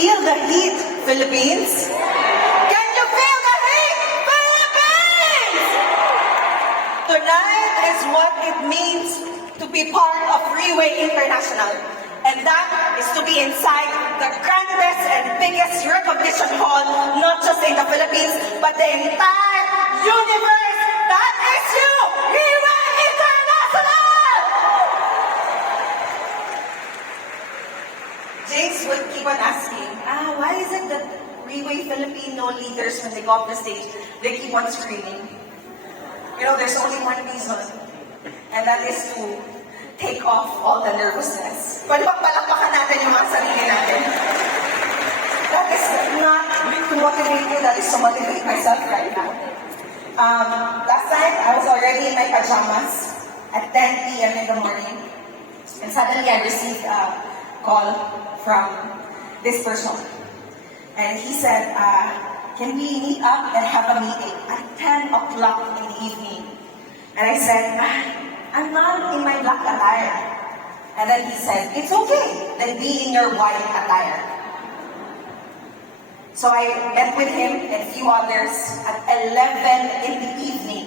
feel the heat, Philippines? Can you feel the heat, Philippines? Tonight is what it means to be part of RIWAY International. And that is to be inside the grandest and biggest recognition hall, not just in the Philippines, but the entire universe. That is you, RIWAY International! James would keep on asking, why is it that RIWAY Filipino leaders, when they go up the stage, they keep on screaming? You know, there's only one reason, and that is to take off all the nervousness. Pwede bang palakpakan natin yung mga sarili natin? That is not to motivate you, that is to motivate myself right now. Last night, I was already in my pajamas at 10 p.m. in the morning, and suddenly I received a call from this person. And he said, can we meet up and have a meeting at 10 o'clock in the evening? And I said, I'm not in my black attire. And then he said, it's okay, then be in your white attire. So I met with him and a few others at 11 in the evening.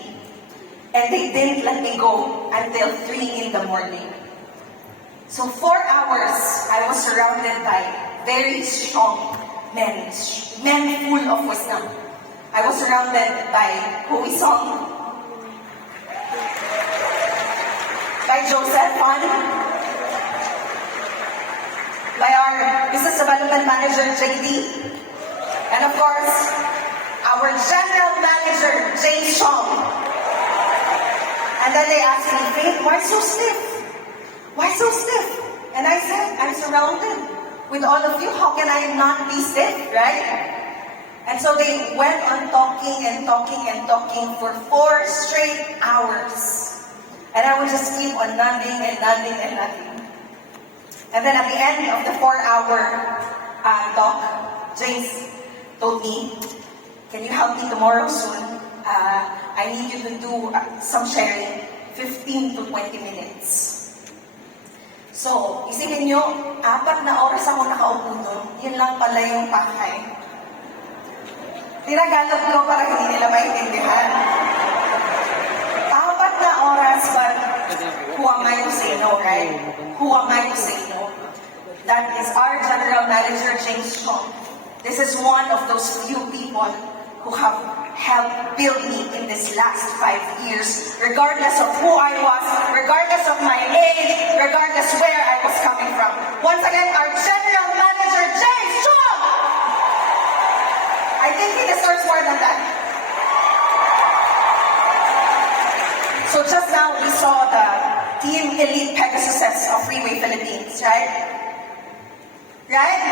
And they didn't let me go until 3 in the morning. So 4 hours, I was surrounded by very strong men full of wisdom. I was surrounded by Hui Song, by Joseph Fan, by our Business Development Manager, JD, and of course, our General Manager, James Chong. And then they asked me, Faith, why so stiff? Why so stiff? And I said, I'm surrounded with all of you. How can I not be stiff, right? And so they went on talking and talking and talking for 4 straight hours. And I would just keep on nodding and nodding and nodding. And then at the end of the 4-hour talk, James told me, can you help me tomorrow soon? I need you to do some sharing, 15 to 20 minutes. So, isipin nyo, 4 na oras ako nakaupo doon, yun lang pala yung pakay. Tinagalog ko para hindi nila maintindihan. 4 na oras, but who am I to say no, right? Who am I to say no? That is our General Manager, James Chong. This is one of those few people who have helped build me in this last 5 years, regardless of who I was, regardless of my age, regardless where I was coming from. Once again, our General Manager, James Chong! I think he deserves more than that. So just now, we saw the Team Elite Pegasuses of RIWAY Philippines, right? Right?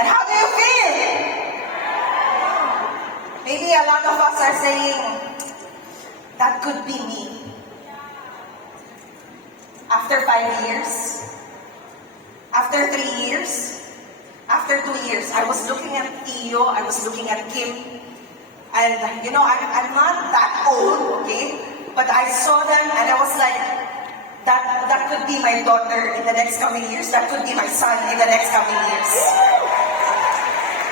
And how do you feel? Maybe a lot of us are saying, that could be me. After 5 years, after 3 years, after 2 years, I was looking at Iyo, I was looking at Kim, and you know, I'm not that old, okay? But I saw them and I was like, that could be my daughter in the next coming years, that could be my son in the next coming years.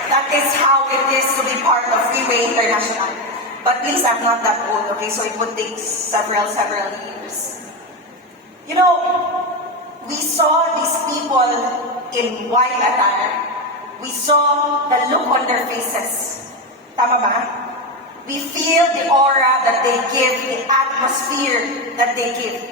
That is how it is to be part of RIWAY International. But please, I'm not that old, okay? So it would take several years. You know, we saw these people in white attire. We saw the look on their faces. Tama ba? We feel the aura that they give, the atmosphere that they give.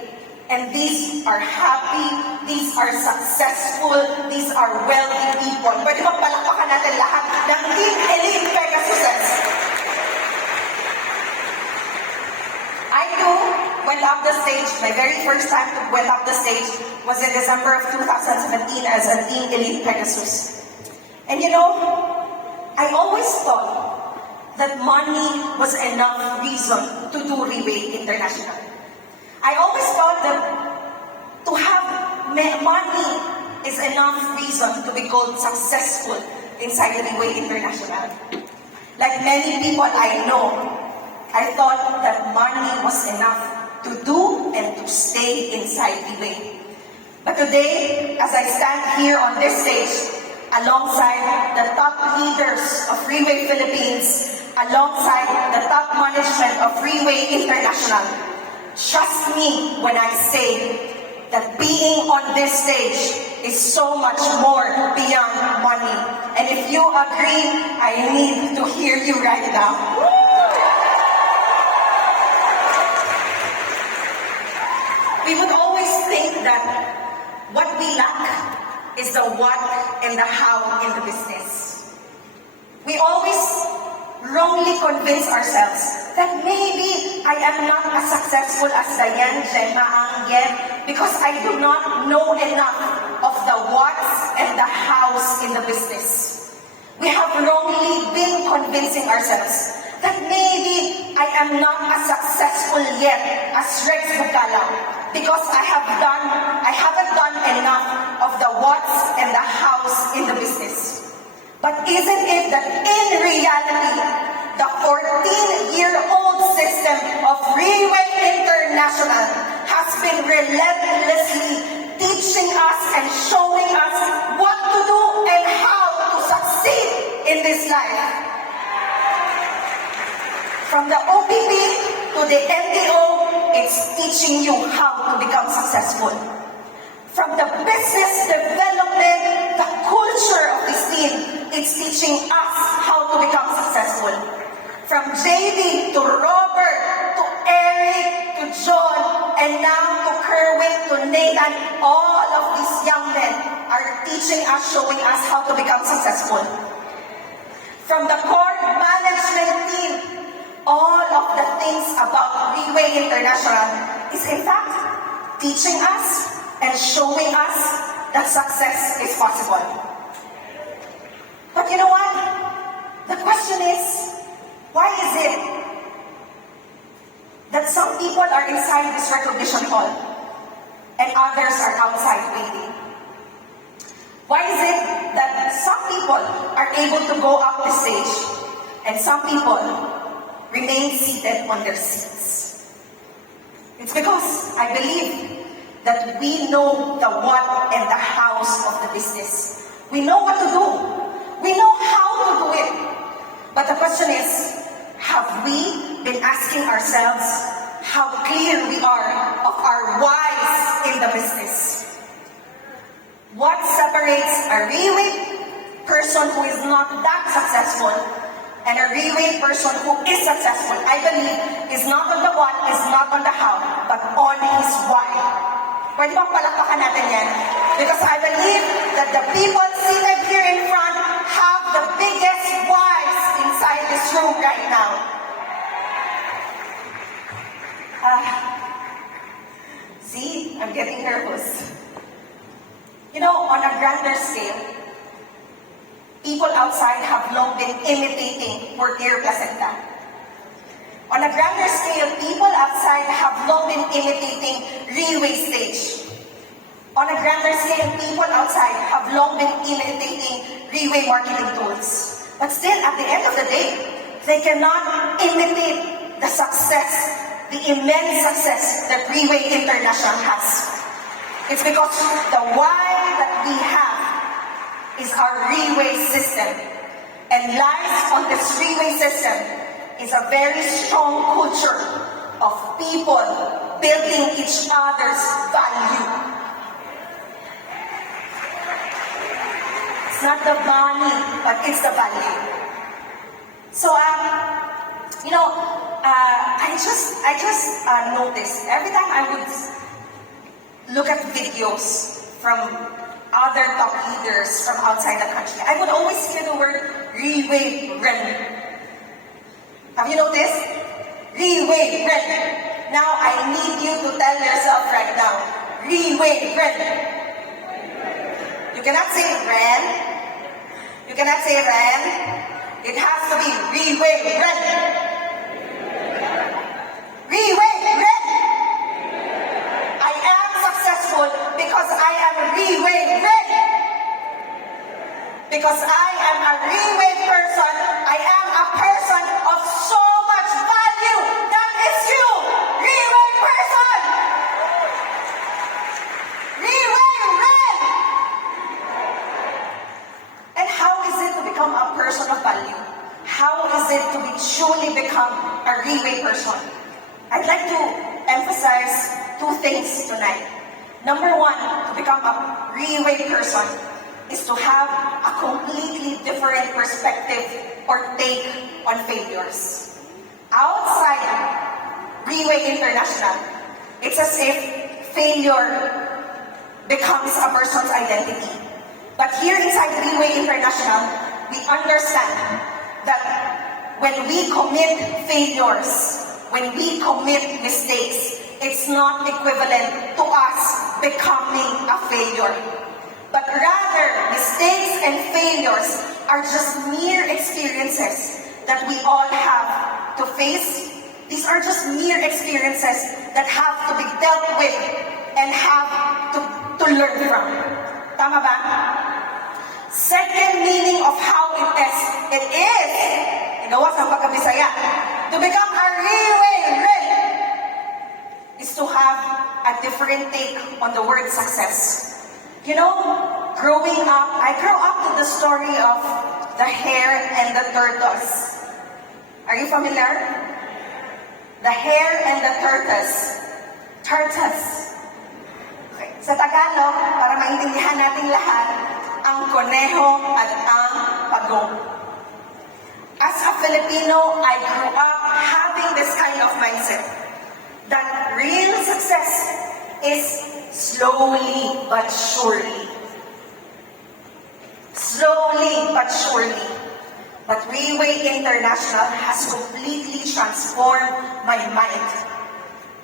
And these are happy, these are successful, these are wealthy people. Pwede magpalakpakan natin lahat ng Team Elite Pegasuses. I too went up the stage, my very first time to went up the stage was in December of 2017 as a Team Elite Pegasus. And you know, I always thought that money was enough reason to do RIWAY International. I always thought that to have money is enough reason to be called successful inside RIWAY International. Like many people I know, I thought that money was enough to do and to stay inside RIWAY. But today, as I stand here on this stage, a alongside the top leaders of RIWAY Philippines, alongside the top management of RIWAY International. Trust me when I say that being on this stage is so much more beyond money. And if you agree, I need to hear you right now. We would always think that what we lack is the what and the how in the business. We always wrongly convince ourselves that maybe I am not as successful as Diane, Gemma, Angel, because I do not know enough of the whats and the hows in the business. We have wrongly been convincing ourselves that maybe I am not as successful yet as Rex Bugala because I haven't done enough of the whats and the hows in the business. But isn't it that in reality, the 14-year-old system of RIWAY International has been relentlessly teaching us and showing us what to do and how to succeed in this life? From the OPP to the NDO, it's teaching you how to become successful. From the business development, the culture of this team, it's teaching us how to become successful. From JD to Robert to Eric to John and now to Kerwin to Nathan, all of these young men are teaching us, showing us how to become successful. From the core management team, all of the things about RIWAY International is in fact teaching us and showing us that success is possible. But you know what? The question is, why is it that some people are inside this recognition hall and others are outside waiting? Why is it that some people are able to go up the stage and some people remain seated on their seats? It's because I believe that we know the what and the hows of the business. We know what to do. We know how to do it. But the question is, have we been asking ourselves how clear we are of our whys in the business? What separates a RIWAY person who is not that successful and a RIWAY person who is successful, I believe, is not on the what, is not on the how, but on his why. Pwede bang palakpakan natin yan? Because I believe that the people seated here in front have the biggest whys inside this room right now. See, I'm getting nervous. You know, on a grander scale, people outside have long been imitating Portier Placenta. On a grander scale, people outside have long been imitating RIWAY stage. On a grander scale, people outside have long been imitating RIWAY marketing tools. But still, at the end of the day, they cannot imitate the success, the immense success that RIWAY International has. It's because the why that we have is our RIWAY system. And lies on this RIWAY system is a very strong culture of people building each other's value. It's not the money, but it's the value. So, you know, I just noticed every time I would look at videos from other top leaders from outside the country, I would always hear the word RIWAY Ren. Have you noticed? RIWAY Ren. Now I need you to tell yourself right now, RIWAY Ren. You cannot say Ren. You cannot say Ren. It has to be RIWAY Ren. RIWAY Ren. I am successful because I am RIWAY Ren. Because I am a RIWAY person, I am a person of so much value. That is you, RIWAY person. RIWAY Ren. become a person of value? How is it to be truly become a RIWAY person? I'd like to emphasize two things tonight. Number one, to become a RIWAY person is to have a completely different perspective or take on failures. Outside RIWAY International, it's as if failure becomes a person's identity. But here inside RIWAY International, we understand that when we commit failures, when we commit mistakes, it's not equivalent to us becoming a failure. But rather, mistakes and failures are just mere experiences that we all have to face. These are just mere experiences that have to be dealt with and have to learn from. Tama ba? Second meaning of how it is, gawas ng pagkabisaya, to become a RIWAY is to have a different take on the word success. You know, growing up, I grew up to the story of the hare and the tortoise. Are you familiar? The hare and the tortoise. Tortoise. Okay. Sa Tagalog, para maintindihan natin lahat, ang koneho at ang pagong. As a Filipino, I grew up having this kind of mindset that real success is slowly but surely. Slowly but surely. But RIWAY International has completely transformed my mind.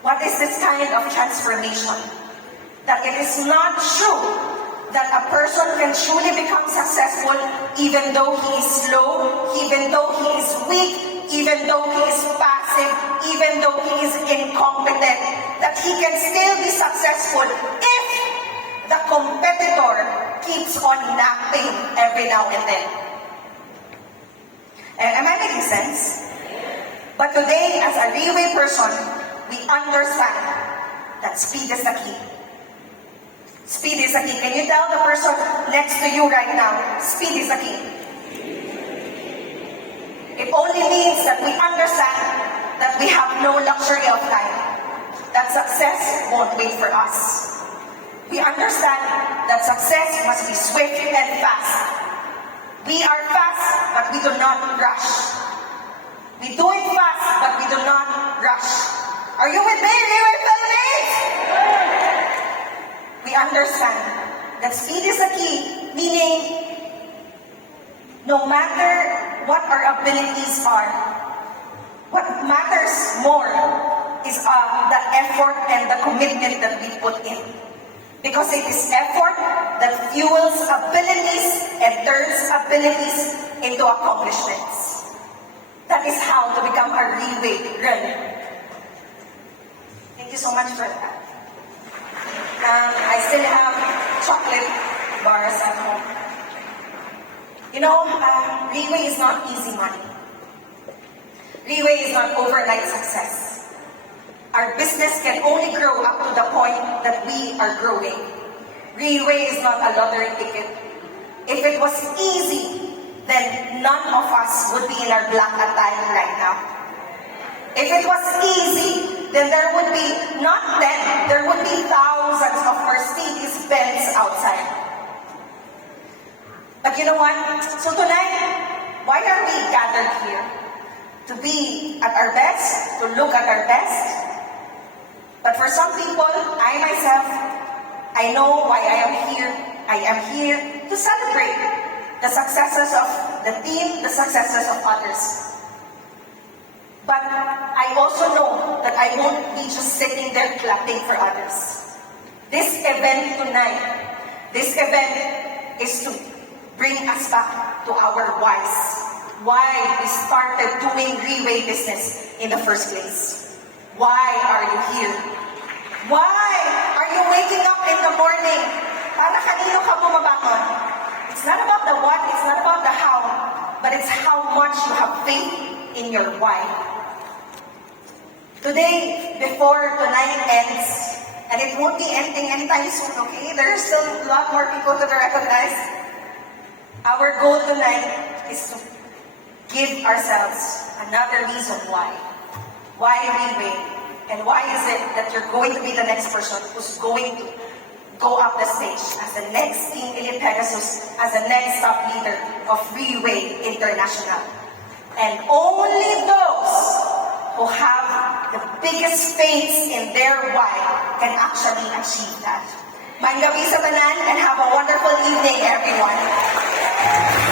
What is this kind of transformation? That it is not true that a person can truly become successful even though he is slow, even though he is weak, even though he is passive, even though he is incompetent, that he can still be successful if the competitor keeps on napping every now and then. Am I making sense? But today, as a RIWAY person, we understand that speed is the key. Speed is the key. Can you tell the person next to you right now, speed is the key? It only means that we understand that we have no luxury of time. That success won't wait for us. We understand that success must be swift and fast. We are fast, but we do not rush. We do it fast, but we do not rush. Are you with me, RIWAY Philippines? We understand that speed is the key, meaning no matter what our abilities are, what matters more is the effort and the commitment that we put in. Because it is effort that fuels abilities and turns abilities into accomplishments. That is how to become a RIWAY runner. Thank you so much for that. I still have chocolate bars at home. You know, RIWAY is not easy money. RIWAY is not overnight success. Our business can only grow up to the point that we are growing. RIWAY is not a lottery ticket. If it was easy, then none of us would be in our black attire right now. If it was easy, then there would be not 10, there would be thousands of Mercedes Benz outside. But you know what? So tonight, why are we gathered here? To be at our best, to look at our best. But for some people, I myself, I know why I am here. I am here to celebrate the successes of the team, the successes of others. But I also know that I won't be just sitting there clapping for others. This event tonight, this event is to bring us back to our whys. Why we started doing RIWAY business in the first place. Why are you here? Why are you waking up in the morning? Para kanino ka bumabangon? It's not about the what, it's not about the how, but it's how much you have faith in your why. Today, before tonight ends, and it won't be ending anytime soon, okay? There are still a lot more people to recognize. Our goal tonight is to give ourselves another reason why. Why RIWAY? And why is it that you're going to be the next person who's going to go up the stage as the next King Ili Pegasus, as the next top leader of RIWAY International? And only those who have the biggest faith in their why can actually achieve that. Maayong gabi sa tanan and have a wonderful evening, everyone.